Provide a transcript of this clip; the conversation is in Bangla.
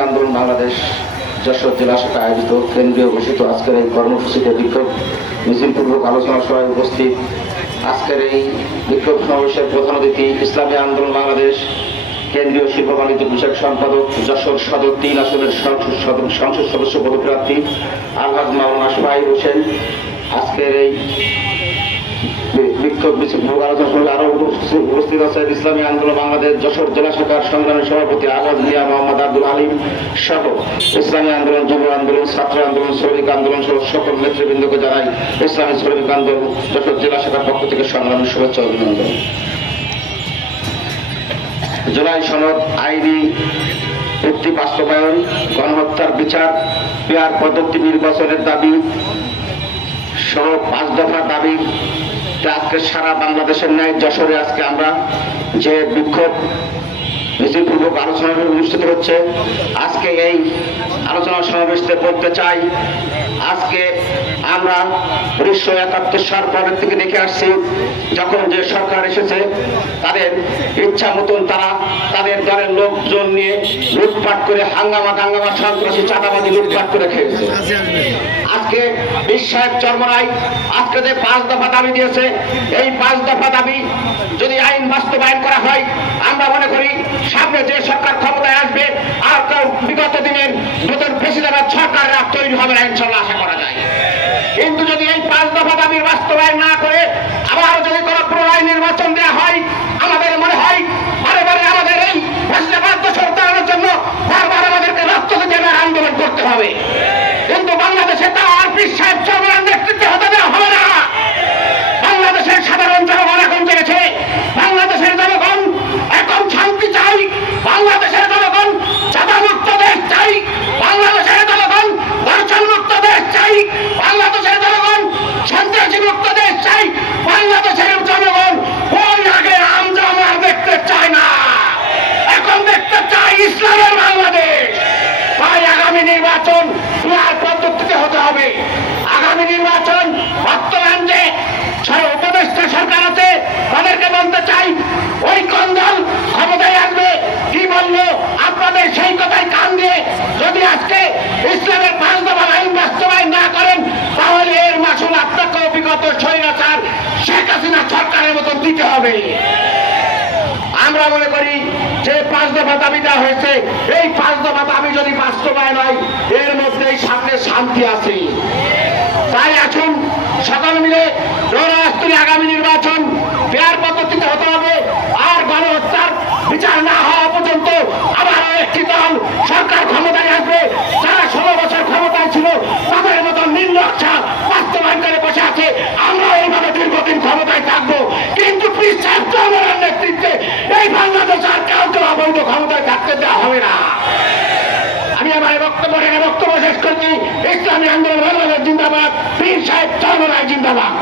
আন্দোলন বাংলাদেশ যশোর জেলা শাখা আয়োজিত। কেন্দ্রীয় ঘোষিত আজকের এই কর্মসূচিতে বিক্ষোভ মিছিলপূর্বক আলোচনা সভায় উপস্থিত আজকের এই বিক্ষোভ সমাবেশের প্রধান অতিথি ইসলামী আন্দোলন বাংলাদেশ, কেন্দ্রীয় শিল্প বাণিজ্য বিষয়ক সম্পাদক যশোর সদর তিন আসনের সংসদ সদস্য- সংসদ সদস্য পদপ্রার্থী আলহাজ মাওলানা সোহাইব হোসেন। আজকের এই আরও উপস্থিত- ইসলামী আন্দোলন বাংলাদেশ যশোর জেলা শাখার সংগ্রামী সভাপতি মিয়া মোহাম্মদ আব্দুল আলিম সহ ইসলামী আন্দোলন যুব আন্দোলন, ছাত্র আন্দোলন, শ্রমিক আন্দোলন সহ সকল নেতৃবৃন্দকে জানাই ইসলামী শ্রমিক আন্দোলন, যশোর জেলা শাখার পক্ষ থেকে সংগ্রামী শুভেচ্ছা অভিনন্দন। জুলাই সনদ ভিত্তি বাস্তবায়ন, গণহত্যার বিচার, পেয়ার পদ্ধতি নির্বাচনের দাবি সহ পাঁচ দফা দাবি আজকে সারা বাংলাদেশের ন্যায় যশোরে আজকে আমরা যে বিক্ষোভ মিছিলপূর্বক আলোচনা অনুষ্ঠিত হচ্ছে। আজকে এই আলোচনা সমাবেশতে বলতে চাই, আজকে আমরা উনিশশো একাত্তর সাল পরের থেকে দেখে আসছি, যখন যে সরকার এসেছে, তাদের ইচ্ছা মতন তারা তাদের দলের লোকজন নিয়ে লুটপাট করে হাঙ্গামা টাঙ্গামা সন্ত্রাসী চাঁদাবাজি লুটপাট করে খেয়েছে। আজকে বিশ্বায়ক চর্মরাই আজকে যে পাঁচ দফা দাবি দিয়েছে, এই পাঁচ দফা দাবি যদি আইন বাস্তবায়ন করা হয়, আমরা মনে করি সামনে যে সরকার ক্ষমতায় আসবে আর কেউ বিগত দিনের নতুন প্রেসিডেন্ট সরকার তৈরি হবে না ইনশাল্লাহ আশা করা যায়। কিন্তু যদি এই পাঁচ দফা দাবির বাস্তবায়ন না করে আবার যদি কোনো পুনরায় নির্বাচন দেওয়া হয় আমাদের মনে হয় বারে বারে আমাদের এই ফেসলাবাদ সরকারের জন্য বারবার আমাদেরকে দিতে হবে, আন্দোলন করতে হবে। কিন্তু বাংলাদেশে তা আর পীর সাহেব চরমার নেতৃত্বে হতে দেওয়া হবে না বাংলাদেশের সাধারণ জনগণ এখন জেগেছে বাংলাদেশের জনগণ এখন শান্তি চাই বাংলাদেশের জনগণ চাঁদামুক্ত দেশ চাই বাংলাদেশের জনগণ দর্শন মুক্ত দেশ চাই বাংলাদেশের জনগণ সন্ত্রাসী মুক্ত দেশ চাই বাংলাদেশের জনগণ ওই আগে আমজামার দেখতে চায় না এখন দেখতে চাই ইসলামের বাংলাদেশ তাই আগামী নির্বাচন পুনর পদ্ধতিতে হতে হবে আগামী নির্বাচন বর্তমান যে ছয় উপদেষ্টা সরকার আছে তাদেরকে বলতে চাই ওই কোন দল ক্ষমতায় আসবে কি বলল আপনাদের সেই কথাই কান দিয়ে যদি আজকে ইসলামের পাঁচ দফা আইন বাস্তবায়ন না করেন তাহলে এর মাসুল আপনাকেও বিগত স্বৈরাচার শেখ হাসিনা সরকারের মতন দিতে হবে। আমরা মনে করি যে পাঁচ দফা দাবি দেওয়া হয়েছে। এই পাঁচ দফা দাবি যদি বাস্তবায়ন হয়, এর মধ্যেই সামনে শান্তি আছে। তাই আসুন, সকল মিলে জনরাষ্ট্রীয় আগামী নির্বাচন পেয়ার পদ্ধতিতে হতে হবে। আর গণহত্যার বিচার না হওয়া পর্যন্ত আবার একটি দল সরকার ক্ষমতায় আসবে। যারা ষোলো বছর ক্ষমতায় ছিল, তাদের মতো নির্লক্ষা বাস্তবায়ন করে বসে আছে আমরা এইভাবে দীর্ঘদিন ক্ষমতায় থাকব কিন্তু বিশ্বাস চন্দ্রের নেতৃত্বে এই বাংলাদেশ আর কাউকে অবৈধ ক্ষমতায় থাকতে দেওয়া হবে না আমি আমার বক্তব্য রেখে বক্তব্য শেষ করছি। ইসলামী আন্দোলন জিন্দাবাদ। পীর সাহেব চন্দ্রায় জিন্দাবাদ।